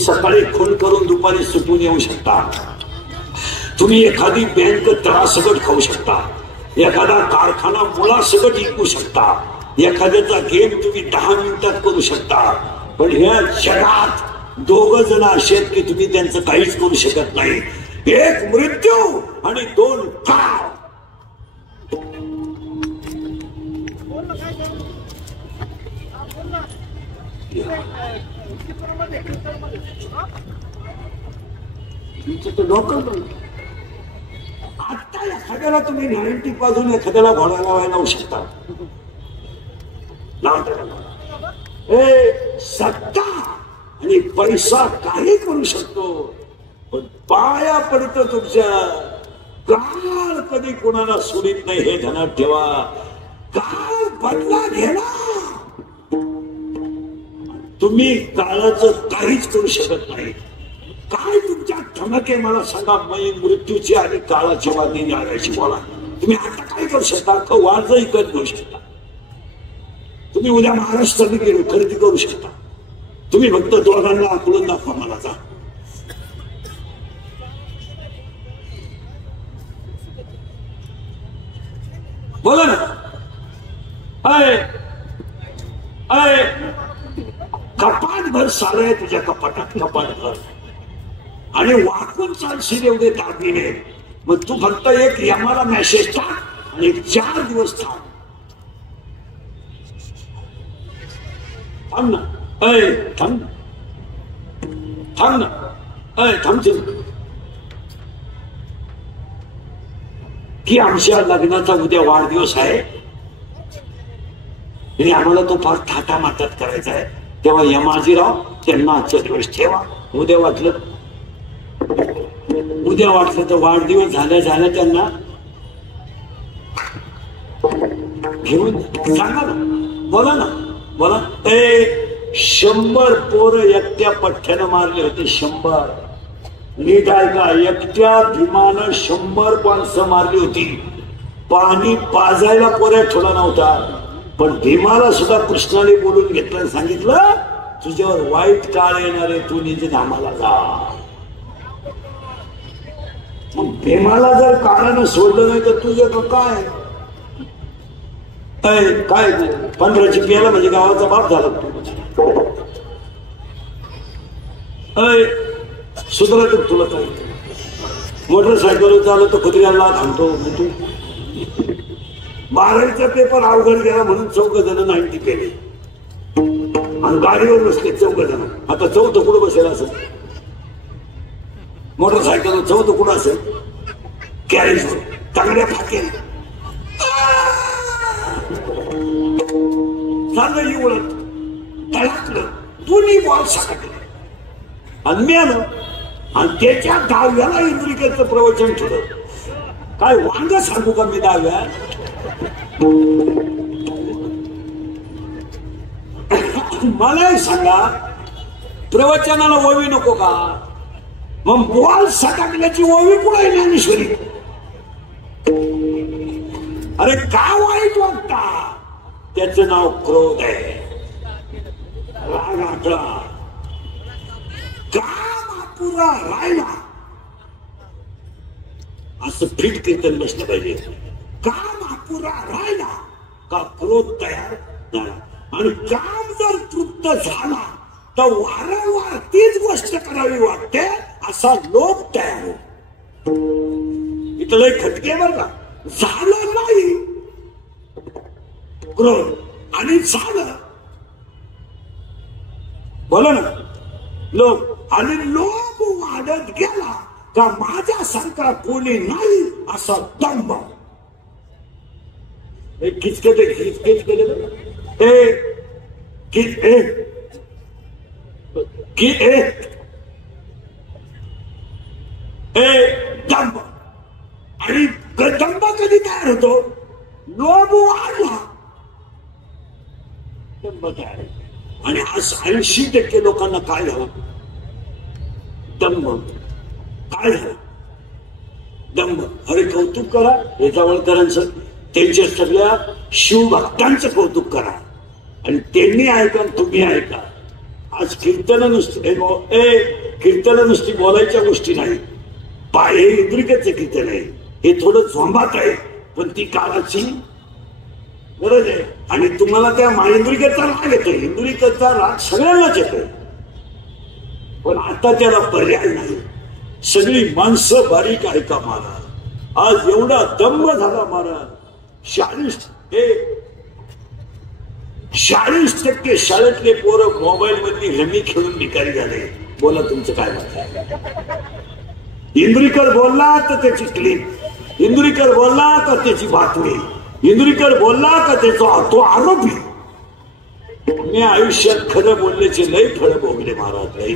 सकाळी खून करून दुपारी सुटून येऊ शकता, तुम्ही एखादी बँक तळासकट खाऊ शकता, एखादा कारखाना मुळासकट विकू शकता, एखाद्याचा गेम तुम्ही 10 मिनिटात करू शकता, पण ह्या जगात 2 जण असे आहेत की तुम्ही त्यांचं काहीच करू शकत नाही. एक मृत्यू आणि 2 काळ. आता एखाद्याला तुम्ही 90 पासून एखाद्याला घोडा लावायला लावू शकता. सत्ता आणि पैसा काही करू शकतो, पण पाया पडतं तुमच्या. काळ कधी कोणाला सोडित नाही हे ध्यानात ठेवा. काळ बदला घेला, तुम्ही काळाचं काहीच करू शकत नाही. काय तुमच्या ठमके मला सांगा. मृत्यूची आणि काळाची बातमी लागायची बोला. तुम्ही आता काय करू शकता? वारजही करू शकता. तुम्ही उद्या महाराष्ट्रात गेलो खरेदी करू शकता. तुम्ही फक्त दोघांना आकलून दाखवा मला. जा बोला ना. कपाट भर सारं आहे तुझ्या कपाटात, कपाट भर. आणि वाकून चालशील एवढे दागिने. मग तू फक्त एक यमाला मेसेज टाक आणि 4 दिवस थांब. थांब ना. थांब थांब ना. थांबते की आमच्या लग्नाचा उद्या वाढदिवस आहे आणि आम्हाला तो फार थाटा माटात करायचा आहे. तेव्हा यमाजीराव त्यांना आजचा दिवस ठेवा. उद्या वाटलं तर वाढदिवस झाल्या त्यांना घेऊन सांगा ना. बोला ना. बोला. 100 पोरं एकट्या पठ्ठ्यानं मारले होते. 100. नीट ऐका. एकट्या भीमानं 100 माणसं मारली होती. पाणी पाजायला पोऱ्या ठेवला नव्हता, पण भीमाला सुद्धा कृष्णाने बोलून घेतलं, सांगितलं तुझ्यावर वाईट काळ येणार आहे, तू निज धामाला जा. मग भीमाला जर काळानं सोडलं नाही तर तुझं काय 15ची प्याला म्हणजे गावाचा बाप झाला. सुधारत तुला काय. मोटरसायकल चालू तर कुत्र्याला थांबतो. तू 12वीचा पेपर अवघड गेला म्हणून 4 जण 90 केले आणि गाडीवर बसले 4 जण. आता 4थं कुठं बसेल असेल? मोटरसायकल 4थं कुठं असेल? कॅरेज चांगल्या फाकेल चांगलं उलट तळाकलं. दोन्ही बॉल सकाळले आणि मी आलो आणि त्याच्या 10व्याला इंद्रिकेचं प्रवचन ठेवलं. काय वांग सांगू का मी 10व्या? मला सांगा प्रवचनाला ओवी नको का? मग बॉल सटाकल्याची ओवी कुठे ज्ञानेश्वरी? अरे का वाईट वागता? त्याचं नाव क्रोध आहे. राग आटला काम पुरा राहिला असं फिट कीर्तन बसलं पाहिजे. काम अपुरा राहिला का क्रोध तयार झाला. आणि काम जर तृप्त झाला तर वारंवार तीच गोष्ट करावी वाटते असा लोभ तयार होतो. इथलं खटके बर का. झालं नाही क्रोध आणि झालं बोला ना लोभ. आणि लोभ वाढत गेला का माझ्यासारखा कोणी नाही असा दंभ. खिचकटे दंभ. आणि दंभ कधी तयार होतो? लोभ वाढला दंभ तयार. आणि आज 80% लोकांना काय झालं? दंभ. काय झालं? दंभ. अरे कौतुक करा हे जवळकरांचं. त्यांच्या सगळ्या शिवभक्तांचं कौतुक करा आणि त्यांनी ऐका तुम्ही ऐका. आज कीर्तन नुसते कीर्तन नुसती बोलायच्या गोष्टी नाही. पाय हे इंद्रिकाचे कीर्तन आहे, हे थोडं झोंबात आहे, पण ती काळाची गरज आहे. आणि तुम्हाला त्या इंद्रिकेचा राग येतोय, इंद्रिकेचा राग सगळ्यांनाच येतोय, पण आता त्याला पर्याय नाही. सगळी माणसं बारीक ऐका महाराज. आज एवढा दंभ झाला महाराज. 40% शाळेतले पोरं मोबाईल मधली रमी खेळून भिकारी झाले. बोला तुमचं काय मत आहे? इंद्रिकर बोलला तर त्याची क्लिप, इंद्रिकर बोलला तर त्याची बातमी, इंद्रिकर बोलला का त्याचा तो आरोपी. मी आयुष्यात खरं बोलण्याचे लय फळ भोगले महाराज. नाही,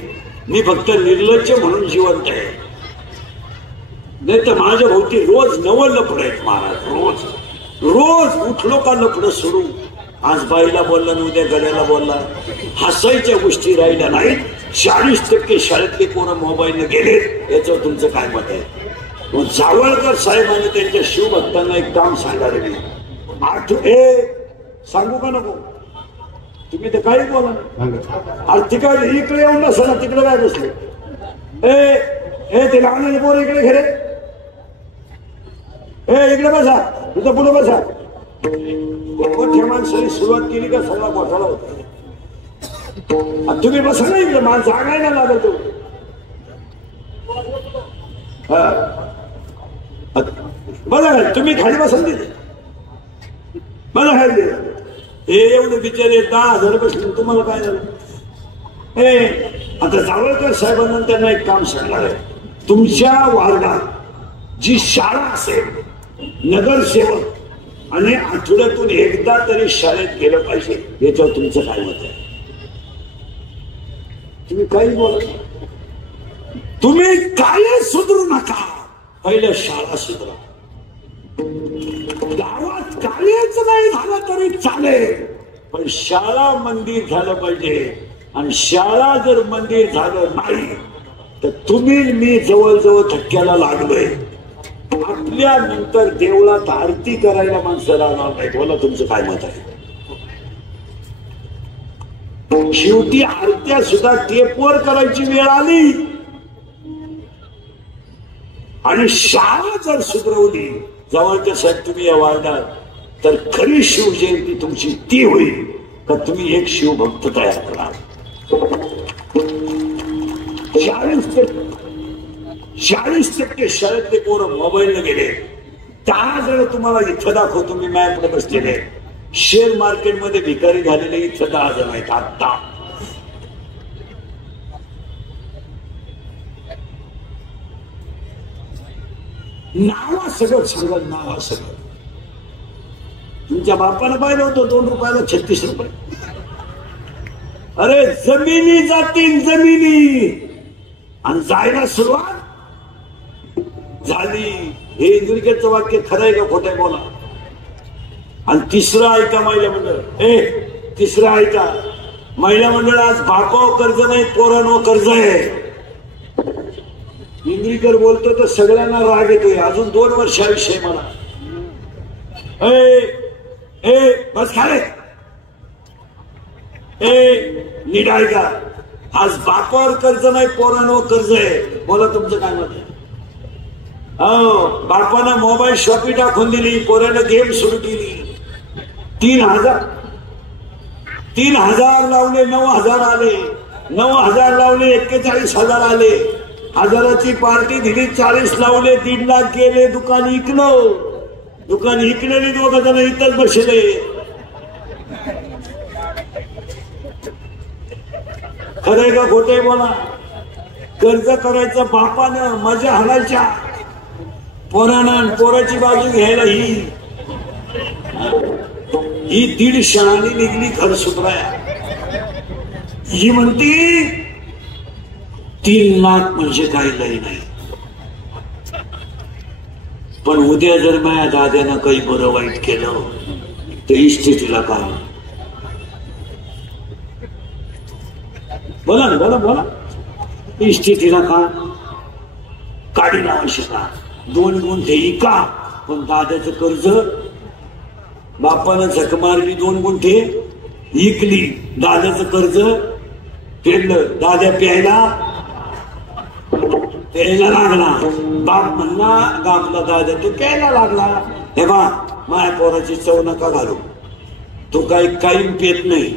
मी फक्त निर्लज्ज म्हणून जिवंत आहे, नाही तर माझ्या भोवती रोज नवं लफड आहेत महाराज. रोज रोज उठलो का लफड सुरू. आज बाईला बोलला, उद्या गड्याला बोलला. हसायच्या गोष्टी राहिल्या नाहीत. 40% शाळेतले पोरं मोबाईलने गेले. याच्यावर तुमचं काय मत आहे? जावळकर साहेबांनी त्यांच्या शिवभक्तांना एक काम सांगायला मी सांगू का नको? तुम्ही तर काही बोला. अरे तिकडे इकडे येऊन बसा ना, तिकडे काय बसले? ते लहान पोर इकडे घेरे, इकडे बसा, तुझं पुढे बसा. मोठ्या माणसाने सुरुवात केली का सगळा घोटाळा होता. तुम्ही बसा ना इकडे, माणसं जागायला लागल तो. बघा तुम्ही खाली बसून दिले, मला खाली हे एवढे बिचारे 10,000 बसले. तुम्हाला काय झालं? आता जावळकर साहेबांना त्यांना एक काम सांगणार आहे. तुमच्या वार्डात जी शाळा असेल, नगरसेवक आणि आठवड्यातून एकदा तरी शाळेत गेलं पाहिजे. याच्यावर तुमचं काय मत आहे? तुम्ही काही बोला, तुम्ही काय सुधरू नका, पहिल्या शाळा सुधरा. गावात काहीच नाही झालं तरी चालेल, पण शाळा मंदिर झालं पाहिजे. आणि शाळा जर मंदिर झालं नाही तर तुम्ही मी जवळजवळ धक्क्याला लागलोय. आपल्या नंतर देवळात आरती करायला माणसं राहणार नाही. बोला तुमचं काय मत आहे? शेवटी आरत्या सुद्धा टेपवर करायची वेळ आली. आणि शाळा जर सुधरवली जवळच्या साहेब तुम्ही या वार्डात, तर खरी शिवजयंती तुमची ती होईल का तुम्ही एक शिवभक्त तयार करा. 40% शाळेतले पोरं मोबाईलने गेले. 10 जण तुम्हाला इथं दाखवतो मी मॅपला बसलेले. शेअर मार्केटमध्ये भिकारी झालेले इथं 10 जण आहेत. आता नावा सगळं सगळं नावा सगळं. तुमच्या बापानं पाहिलं होतं 2 रुपयाला 36 रुपये. अरे जमिनी जातील जमिनी, आणि जायला सुरुवात झाली. हे इंद्रिकेचं वाक्य खरं आहे का खोटं आहे? बोला. आणि तिसरं ऐका महिला मंडळ, तिसरं ऐका महिला मंडळ. आज बापावर कर्ज नाही, पोरांवर कर्ज आहे. इंद्रिकर बोलतो तर सगळ्यांना राग येतोय. अजून 2 वर्षाविषयी मला बस खाले निडाय का. आज बापावर कर्ज नाही, पोरांवर कर्ज आहे. बोला तुमचं काय मत आहे? हो, बापानं मोबाईल शॉपी टाकून दिली, पोरानं गेम सुरू केली. 3,000 लावले, 9,000 आले. 9,000 लावले, 41,000 आले. 1,000ची पार्टी दिली, 40 लावले, 1.5 लाख गेले. दुकान इकलं. दुकान इकलेली 2 जण इथंच बसले. खरंय का खोटे? बोला. कर्ज करायचं बापानं, मजा हाणायच्या पोरानं, पोराची बाजू घ्यायला ही 1.5 क्षणाने निघली घर सुधराया. ही म्हणती 3 लाख म्हणजे काही लई नाही, पण उद्या जर माझ्या दाद्यानं काही बरं वाईट केलं तर इस्टेटीला काय? बोला ना, बोला बोला. इस्टेटीला का काढी आवश्यका 2 गुंठे इका, पण दाद्याचं कर्ज बापानं झक मारली, 2 गुंठे इकली, दाद्याचं कर्ज पेरलं दाद्या प्यायला लागला. बाप म्हणला गापला दाद्या तू प्यायला लागला. हे बा माया पोराची चव नका घालू, तू काही पेत नाही.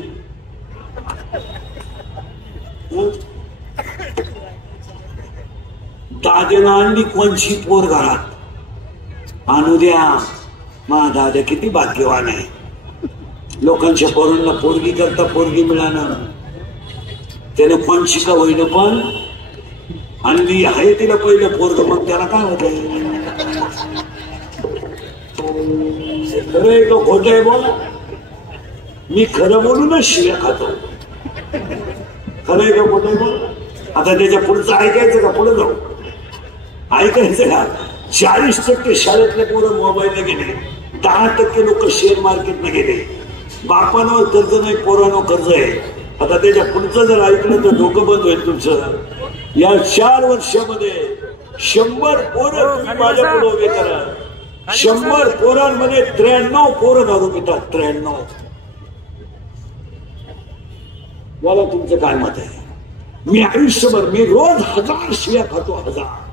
दाद्यानं आणली कोणची पोर घरात आणू द्या. मा दाद्या किती भाग्यवान आहे. लोकांच्या पोरांना पोरगी करता पोरगी मिळालं. त्याने कोणची का होईन पण आणली आहे तिला पहिलं पोरग. मग त्याला काय होत खरं आहे का खोटं आहे बोला. मी खरं बोलूनच शिव्या खातो. खरं आहे का खोटं आहे बोला. आता त्याच्या पुढचं ऐकायचं का? पुढे जाऊ ऐकायचं का? 40% शाळेतले पोरं मोबाईलला गेले, 10% लोक शेअर मार्केटला गेले. बापांवर कर्ज नाही, पोरांवर कर्ज आहे. आता त्याच्या पुढचं जर ऐकलं तर डोकं बंद होईल तुमचं. या 4 वर्षामध्ये 100 पोरं तुम्ही माझ्या पुढे उभे करा. 100 पोरांमध्ये 93 पोरं दारू पितात. 93. मला तुमचं काय मत आहे? मी आयुष्यभर मी रोज 1000 शिव्या खातो. 1000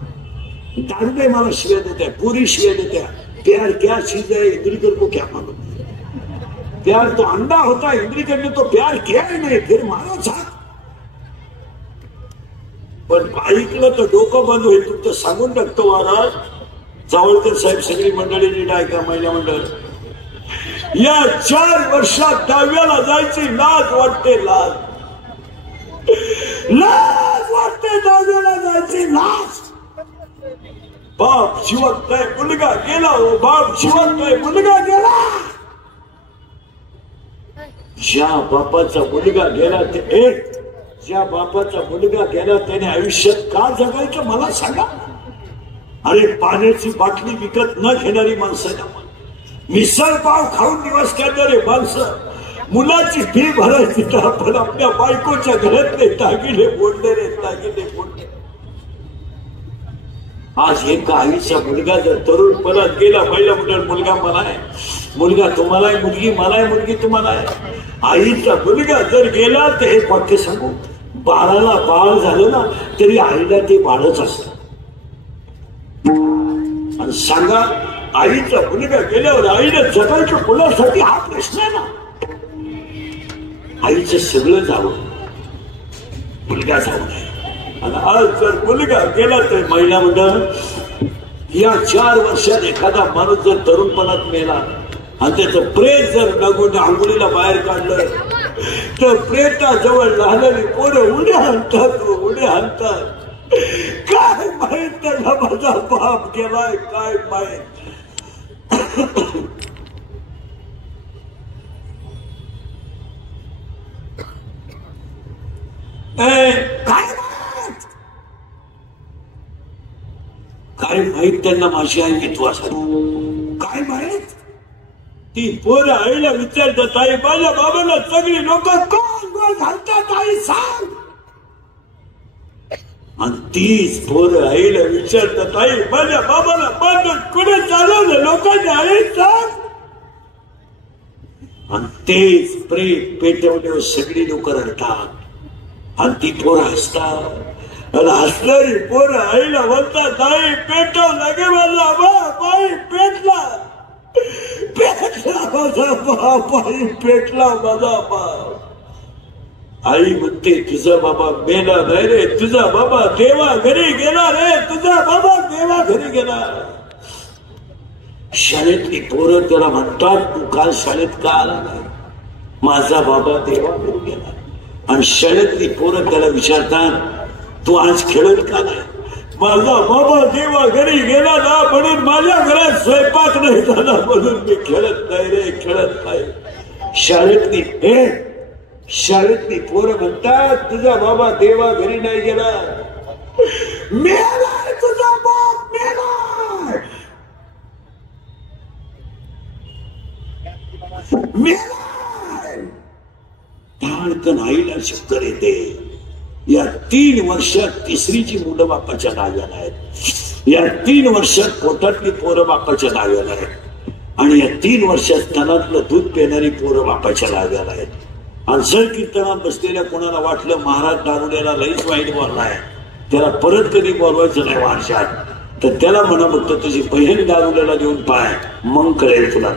दारू मला शिव्या देत्या, पुरी शिव्या देत्या. प्यार क्या चीज है, इंद्रिकर को क्या मालूम. प्यार तो अंडा होता है, इंद्रिकर ने तो प्यार किया ही नहीं, फिर मारो साथ. पण ऐकलं तर डोकं बंद होईल तुमचं. सांगून टाकतो महाराज. जावळकर साहेब सगळी मंडळी नीट ऐका. महिला मंडळ या 4 वर्षात 10व्याला जायची लाज वाटते. लाज वाटते 10व्याला जायची लाज. बाप शिवतय मुलगा गेला. हो बाप शिवतय मुलगा गेला. ज्या बापाचा मुलगा गेला ते ज्या बापाचा मुलगा गेला त्याने आयुष्यात का जगायचं मला सांगा. अरे पाण्याची बाटली विकत न घेणारी माणसं, मिसळ पाव खाऊन दिवस करणारे माणसं, मुलाची फी भरायची तर आपण आपल्या बायकोच्या घरातले दागिने फोडले रे, दागिने फोडले. आज एका आईचा मुलगा जर तरुणपणात गेला, पहिला मंडळ मुलगा मला आहे, मुलगा तुम्हाला आहे, मुलगी मला आहे, मुलगी तुम्हाला आहे. आईचा मुलगा जर गेला तर हे वाक्य सांगू, बाळाला बाळ झालं ना तरी आईला ते बाळच असत. आणि सांगा आईचा मुलगा गेल्यावर आईला जगायच्या मुलासाठी हा प्रश्न आहे ना. आईचं सगळं जावं, मुलगा जाऊ नये. आणि आज जर मुलगा गेला तर महिला मंडळ या 4 वर्षात एखादा माणूस जर तरुणपणात मेला आणि त्याचं प्रेत जर नगून आंघोळीला बाहेर काढलं तर प्रेताजवळ लहानरी पोरं उड्या हाणतात, उड्या हाणतात. काय माहित त्याला माझा बाप गेलाय, काय माहित. काय माहित त्यांना माझी आई विश्वासात. काय माहित ती पोरं आईला विचारतात, आई माझ्या बाबाला सगळी लोक कोण गोळ घालतात आई सांग. आणि तीच पोरं आईला विचारतात, आई माझ्या बाबाला बांधून कुठे चालवलं लोकांनी आई सांग. आणि तेच प्रेत पेटवल्यावर सगळी लोक रडतात आणि ती पोरं हसतात. आणि हसणारी पोरं आईला म्हणतात, आई पेटवला गे माझा बाप, आई पेटला, पेटला माझा बाप, आई पेटला माझा बाप. आई म्हणते तुझा बाबा मेला नाही रे, तुझा बाबा देवा घरी गेला रे, तुझा बाबा देवा घरी गेला. शाळेतली पोरं त्याला म्हणतात, तू काल शाळेत का आला नाही? माझा बाबा देवा घरी गेला. आणि शाळेतली पोरं त्याला विचारतात, तू आज खेळत का नाही? माझा बाबा देवा घरी गेला ना म्हणून माझ्या घरात स्वयंपाक नाही झाला म्हणून मी खेळत नाही रे, खेळत नाही. शाळेतली पोरं म्हणतात, तुझा बाबा देवा घरी नाही गेला, मेला तुझा बाप, मेला, मेला. धाडकन आईला चक्कर येते. या 3 वर्षात तिसरीची मुलं बापाच्या नाव्याला आहेत. या 3 वर्षात पोटातली पोरं बापाच्या नाव्याला आहेत. आणि या 3 वर्षात स्तनातलं दूध पिणारी पोरं बापाच्या नाव्याला आहेत. आणि सर कीर्तनात बसलेल्या कोणाला वाटलं महाराज दारुड्याला लईच वाईट बोललाय, त्याला परत कधी बोलवायचं नाही वर्षात, तर त्याला म्हणा फक्त तुझी बहीण दारुड्याला देऊन पाय, मग कळेल तुला.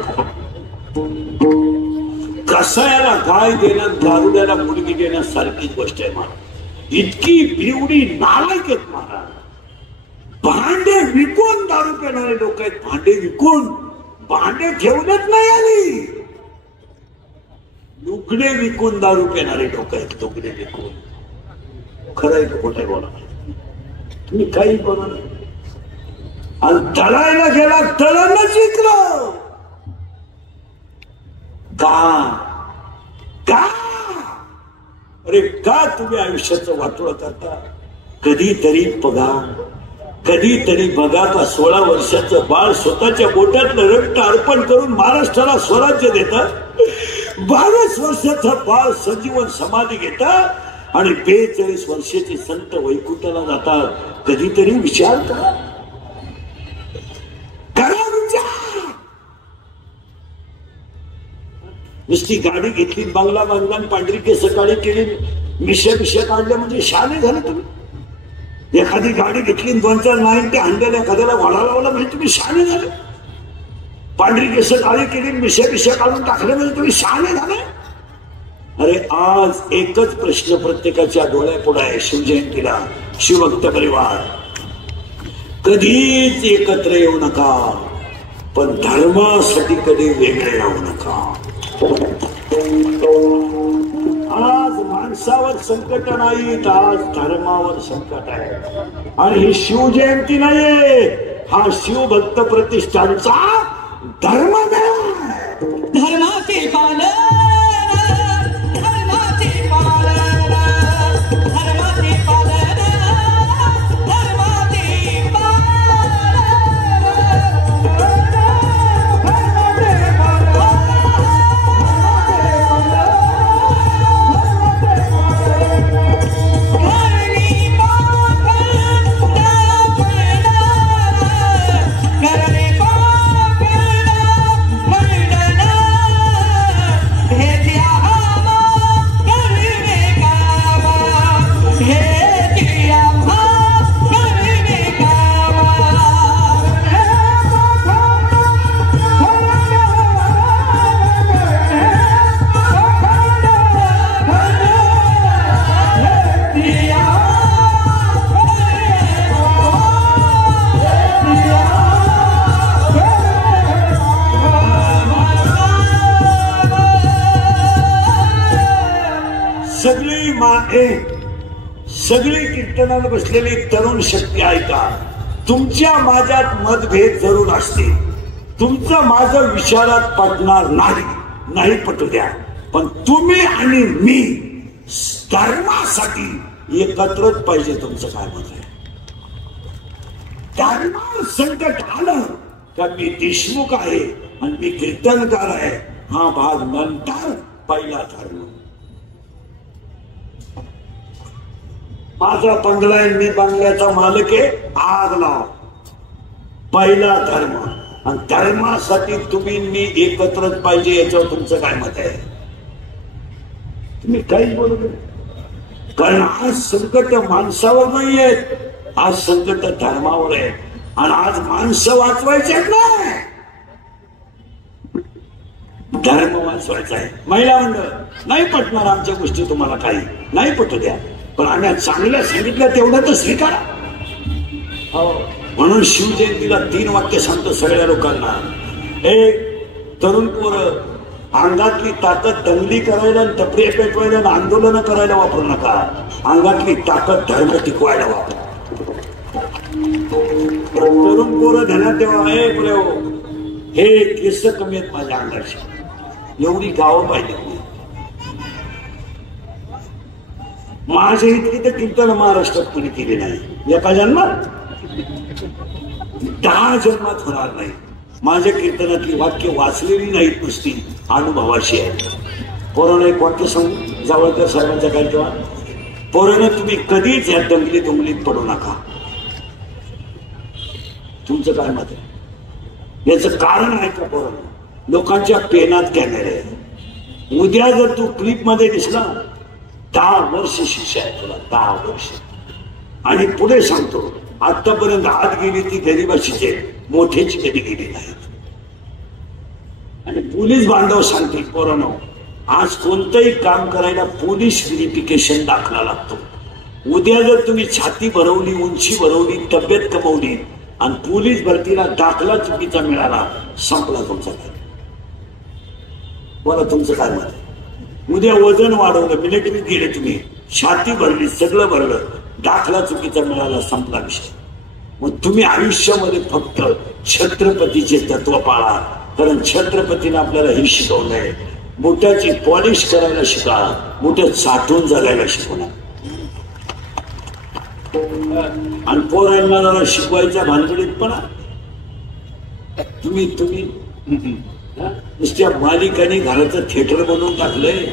कसायाला गाय देणं दारुड्याला मुलगी देणं सारखीच गोष्ट आहे महाराज. इतकी बिवडी नालायक आहेत महाराज. भांडे विकून दारू पिणारे लोक आहेत. भांडे विकून, भांडे ठेवण्यात नाही आली. लुगडे विकून दारू पिणारे लोक आहेत. लुगडे विकून. खरं आहे खोटं आहे बोला, तुम्ही काही बोला. आणि तळायला गेला, तळायला जिंकलं. का अरे का तुम्ही आयुष्याचं वाटोळं करता? कधीतरी बघा, कधीतरी बघा का 16 वर्षाचं बाळ स्वतःच्या बोटातलं रक्त अर्पण करून महाराष्ट्राला स्वराज्य देतात. 22 वर्षाचं बाळ संजीवन समाधी घेतात आणि 42 वर्षाचे संत वैकुंठाला जातात. कधीतरी विचार करा, करा विचार. नुसती गाडी घेतली, बंगला बांधला, पांढरी केस सकाळी केली, मिश्या काढल्या म्हणजे शाने झाले तुम्ही. एखादी गाडी घेतली, 2-4 नाईन ते हांड्याला एखाद्याला घोडा लावला म्हणजे तुम्ही शाने झाले. पांढरी केस काळी केली, मिश्या काढून टाकले म्हणजे तुम्ही शाने झाले. अरे आज एकच प्रश्न प्रत्येकाच्या डोळ्यापुढे आहे शिवजयंतीला. शिवभक्त परिवार कधीच एकत्र येऊ नका, पण धर्मासाठी कधी वेगळे राहू नका. आज माणसावर संकट नाही, आज धर्मावर संकट आहे. आणि ही शिवजयंती नाहीये, हा शिवभक्त प्रतिष्ठानचा धर्म आहे. धर्माचे पालन, धर्माचे पालन, धर्माचे पालन, धर्माचे पालन. सगळी कीर्तनाला बसलेली तरुण शक्ती ऐका. तुमच्या माझ्यात मतभेद जरूर असतील, तुमचं माझं विचारात पटणार नाही पटू द्या, पण तुम्ही आणि मी धर्मासाठी एकत्रच पाहिजे. तुमचं काय मत आहे? धर्मावर संकट आलं का मी देशमुख आहे आणि मी कीर्तनकार आहे, हा भाग नंतर पहिला धर्म. माझा बंगला आहे, मी बंगल्याचा मालक आहे, आग लाव. पहिला धर्म. आणि धर्मासाठी तुम्ही मी एकत्रच पाहिजे, याच्यावर तुमचं काय मत आहे? तुम्ही काही बोलू नये, कारण आज संकट माणसावर नाही आहेत, आज संकट धर्मावर आहे. आणि आज माणसं वाचवायचे नाही, धर्म वाचवायचा आहे. महिला मंडळ नाही पटणार आमच्या गोष्टी, तुम्हाला काही नाही पटू द्या, पण आम्ही चांगलं सांगितलं तेवढं तर स्वीकारा. म्हणून शिवजयंतीला 3 वाक्य सांगतो सगळ्या लोकांना. एक, तरुण पोरं अंगातली ताकद दंगली करायला, टपरी पेटवायला, आंदोलन करायला वापरू नका. अंगातली ताकद धर्म टिकवायला वापरा. तरुण पोरं ध्यानात ठेवा. हे केस कमी आहेत माझ्या अंगाची, एवढी गावं पाहिजे. माझ्या इतकी तर कीर्तन महाराष्ट्रात कोणी केली नाही. एका जन्मात 10 जन्मात होणार नाही. माझ्या कीर्तनातली वाक्य वाचलेली नाहीत, नुसती अनुभवाशी आहे. पोरानं एक वाक्य सांगू, जावळकर साहेबांच्या कार्यक्रमात, पोरानं तुम्ही कधीच या दंगलीत पडू नका. तुमचं काय मत आहे? याचं कारण आहे का? पोरानं लोकांच्या पेनात कॅमेरे आहे. उद्या जर तू क्लिप मध्ये दिसला 10 वर्ष शिक्षा आहे तुला, 10 वर्ष. आणि पुढे सांगतो, आतापर्यंत आत गेली ती गरिबाची, मोठ्याची कधी गेली नाही. आणि पोलीस बांधव सांगतील, पोरांनो, आज कोणतंही काम करायला पोलीस व्हेरिफिकेशन दाखला लागतो. उद्या जर तुम्ही छाती भरवली, उंची भरवली, तब्येत कमवली आणि पोलीस भरतीला दाखला चुकीचा मिळाला, संपला तुमचा काय. बोला तुमचं काय मत आहे? उद्या वजन वाढवलं, मिलिटरीत गेले तुम्ही, छाती भरली, सगळं भरलं, दाखला चुकीचा मिळाला, संपला विषय. मग तुम्ही आयुष्यामध्ये फक्त छत्रपतीचे तत्व पाळा. कारण छत्रपतीने आपल्याला हे शिकवलंय, मोठ्याची पॉलिश करायला शिका, मोठ्यात साठवून जगायला शिकवणार. आणि पोरांना जरा शिकवायच्या भानगडीत पण तुम्ही नुसत्या मालिकांनी घराचं थिएटर बनवून टाकलंय.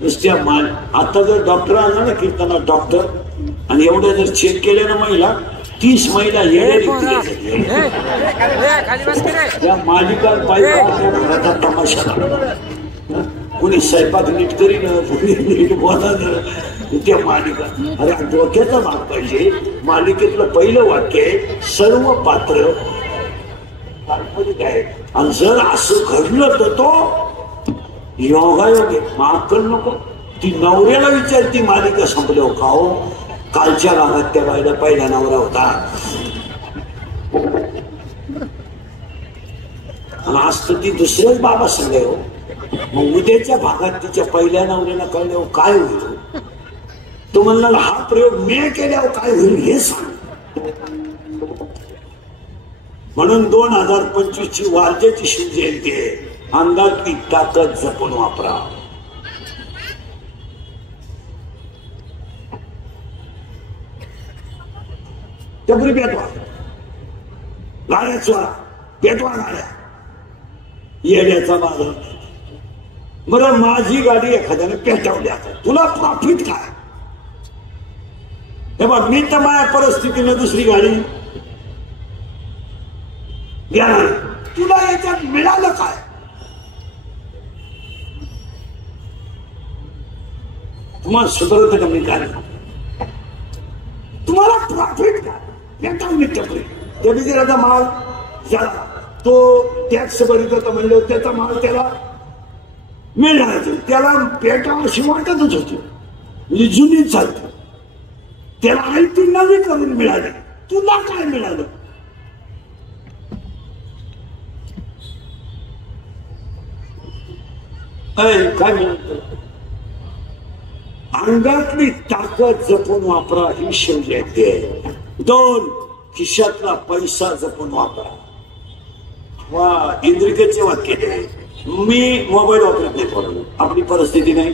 नुसत्या आता जर डॉक्टर आणला ना कीर्तना डॉक्टर, आणि एवढ्या जर चेक केल्या ना महिला, 30 महिला या मालिका पाहिजे घराचा तमाशा. कोणी स्वयंपाक नीट करीन, कोणी नीट बोलणार, त्या मालिका. अरे डोक्याचा भाग पाहिजे. मालिकेतलं पहिलं वाक्य आहे, सर्व पात्र काय. आणि जर असं घडलं तर तो योगायोग मागकड नको. ती नवऱ्याला विचारती मालिका संपल्यावर, का हो कालच्या भागात त्या बाईला पहिला नवरा होता, आणि आज तर ती दुसऱ्याच बाबा सांगाय हो. मग उद्याच्या भागात तिच्या पहिल्या नवऱ्याला कळल्यावर काय होईल? तो म्हणला हा प्रयोग मी केल्यावर काय होईल हे सांग. म्हणून 2025 वारजेची शिवजयंती आहे. अंगातली ताकद जपून वापरा. टपरी पेटवा, गाड्या चोरा, पेटवा गाड्या, येण्याचा माझा. बरं माझी गाडी एखाद्याने पेटवली, आता तुला प्रॉफिट काय? हे बघ, मी तर माझ्या परिस्थितीनं दुसरी गाडी घेणार, तुला याच्यात मिळालं काय? तुम्हाला सुधारत का मी काय? तुम्हाला प्रॉफिट काय? पेटवली टपरी, त्या बिचाराचा माल झाला, तो टॅक्स भरित होता म्हणलं, त्याचा माल त्याला मिळणार, त्याला पेटावशी वाटतच होती, म्हणजे जुनीच चालते. त्याला आयती नवी करून मिळाली, तुला काय मिळालं? काय मिळालं? अंगातली ताकद जपून वापरा, ही शिवजयंती आहे. 2 खिशातला पैसा जपून वापरा. वा, इंद्रिकेचे वाक्य आहे. मी मोबाईल वापरत नाही, पडलो आपली परिस्थिती नाही.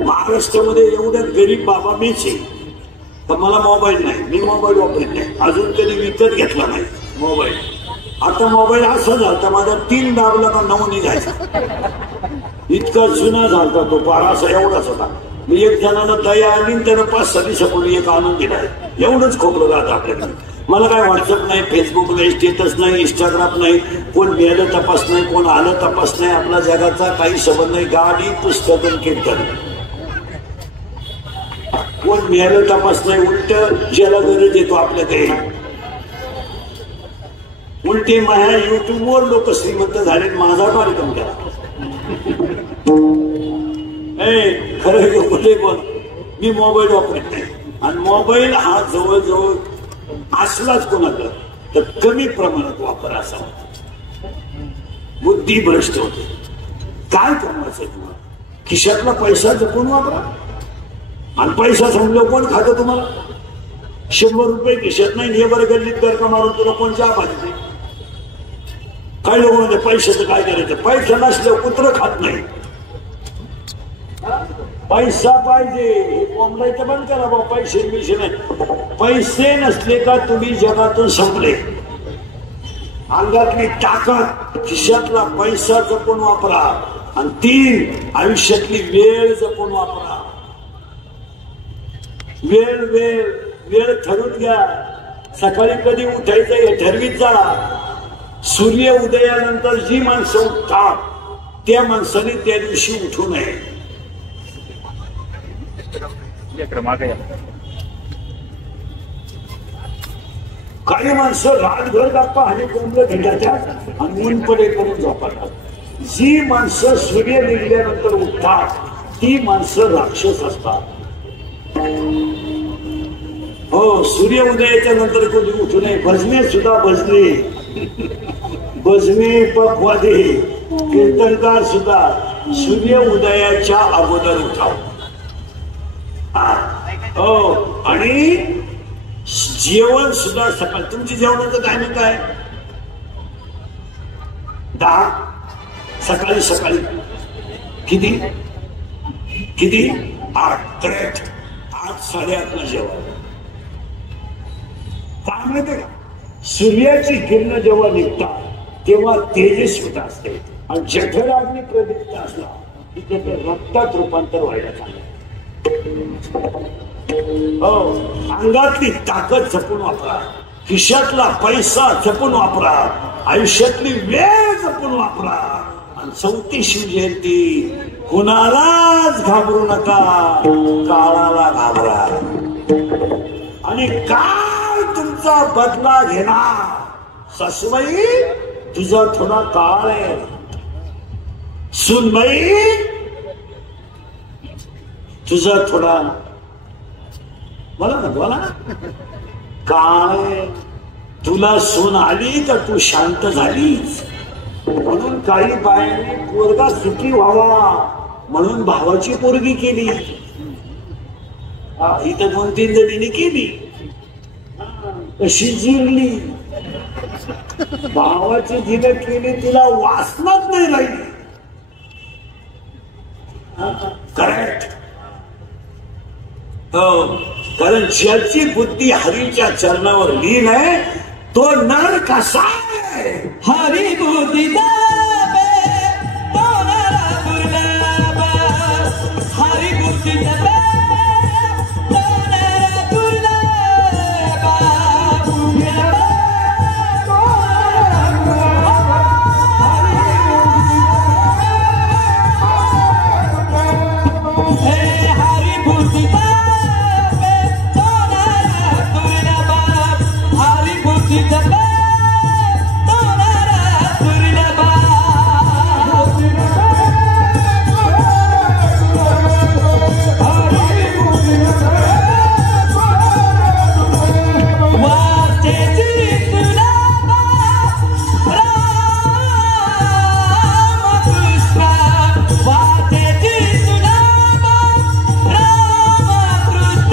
महाराष्ट्रामध्ये एवढ्यात गरीब बाबा मीच आहे, तर मला मोबाईल नाही, मी मोबाईल वापरत नाही, अजून कधी विकत घेतला नाही मोबाईल. आता मोबाईल असा झाला, माझा 3 दाबला का 9 निघायचा, इतका जुना झाला तो. 12 एवढाच होता. मी एक जणांना दया आली, त्यानं 5-6 दिवसापूर्वी एक आणून दिलाय. एवढंच खोकलं जातं आपल्याकडे. मला काय व्हॉट्सअप नाही, फेसबुक नाही, स्टेटस नाही, इंस्टाग्राम नाही, कोण मेलं तपास नाही, कोण आलं तपास नाही. आपला जगाचा काही संबंध नाही. गाडी, पुस्तक, कीर्तन, कोण मेलं तपास नाही. उलट ज्याला गरज येतो आपल्याकडे. उलटे माझ्या युट्यूबवर लोक श्रीमंत झाले, माझा कार्यक्रम केला. खरं बोल, मी मोबाईल वापरत नाही. आणि मोबाईल हा जवळजवळ असलाच कोणाला तर कमी प्रमाणात वापर असावा. बुद्धी भ्रष्ट होते. काय करण्याचं तुम्हाला? खिशातला पैसा जपून वापरा. आणि पैसा संपल्यावर कोण खातं तुम्हाला? 100 रुपये खिशात नाही, हे बरं गल्लीत दर का मारून तुला कोण चहा पाहिजे? काय लोक म्हणते पैशाचं काय करायचं? पैसा नसल्यावर कुत्र खात नाही. पैसा पाहिजे, बोंबलायचं बंद करा बा. पैसे नाही, पैसे नसले का तुम्ही जगातून संपले. अंगातली ताकद, खिशातला पैसा जपून वापरा. आणि 3 आयुष्यातली वेळ जपून वापरा. वेळ वेळ वेळ ठरवून घ्या. सकाळी कधी उठायचं हे ठरवीत जा. सूर्य उदयानंतर जी माणसं उठतात त्या माणसाने त्या दिवशी उठू नये. काही माणसं रातभर गप्पा आणि कोंबडं भेटायच्यात आणि ऊनपणे करून झोपतात. जी माणसं सूर्य निघल्यानंतर उठतात ती माणसं राक्षस असतात. हो, सूर्य उदयाच्या नंतर कोणी उठू नये. भजने सुद्धा भजने पखवादे कीर्तनकार सुद्धा सूर्य उदयाच्या अगोदर उठाव. हो, आणि जेवण सुद्धा सकाळ. तुमची जेवणाचं टायमिंग काय? 10 सकाळी. सकाळी किती 8. 8-8:30 जेवण. काय माहिती का? सूर्याची किरण जेव्हा निघतात तेव्हा तेजस्विता असते आणि जठराग्नी प्रदीप्त असला की त्याचे रक्तात रूपांतर व्हायला चाललं. हो, अंगातली ताकद जपून वापरा, खिशातला पैसा जपून वापरा, आयुष्यातली वेळ जपून वापरा. आणि 34 शिवजयंती कुणालाच घाबरू नका, काळाला घाबरा. आणि काळ तुमचा बदला घेणार. सासूबाई तुझा थोडा काळ आहे. सुनबाई तुझा थोडा बोला काळ आहे. तुला सून आली तर तू शांत झालीच. म्हणून काही बायांनी पोरगा सुखी व्हावा म्हणून भावाची पोरगी केली. इथं 2-3 जणींनी केली. कशी जिरली. भावाची जिने केली तिला वासनाच नाही राहिली. करेक्ट. हो, कारण ज्याची बुद्धी हरीच्या चरणावर लीन आहे तो नर कसा आहे. हरी बुद्धी दाबे तो नर दुर्लभ. हरी बुद्धी दाबे तो नर दुर्लभ. हरी बुद्धी दाबे तो नर दुर्लभ. हरी बुद्धी दाबे तो नर दुर्लभ. वाटेची दुर्लभ रामकृष्ण. वाटेची दुर्लभ रामकृष्ण.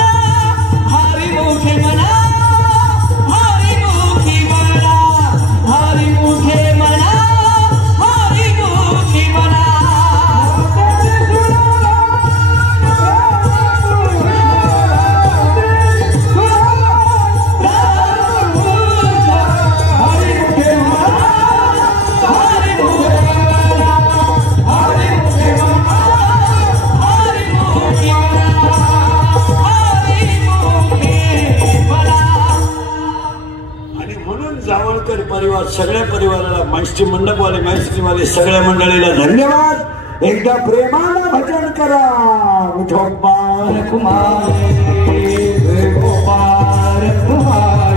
हरिमुखे म्हणा, हरिमुखी म्हणा, हरिमुखे म्हणा, हरिमुखी म्हणा. आणि म्हणून जावळकर परिवार सगळ्या परिवाराला, माहिती मंडपवाले, माहितीवाले सगळ्या मंडळीला धन्यवाद. एकदा प्रेमानं भजन करा. विठोबा कुमार गोपाल कुमार.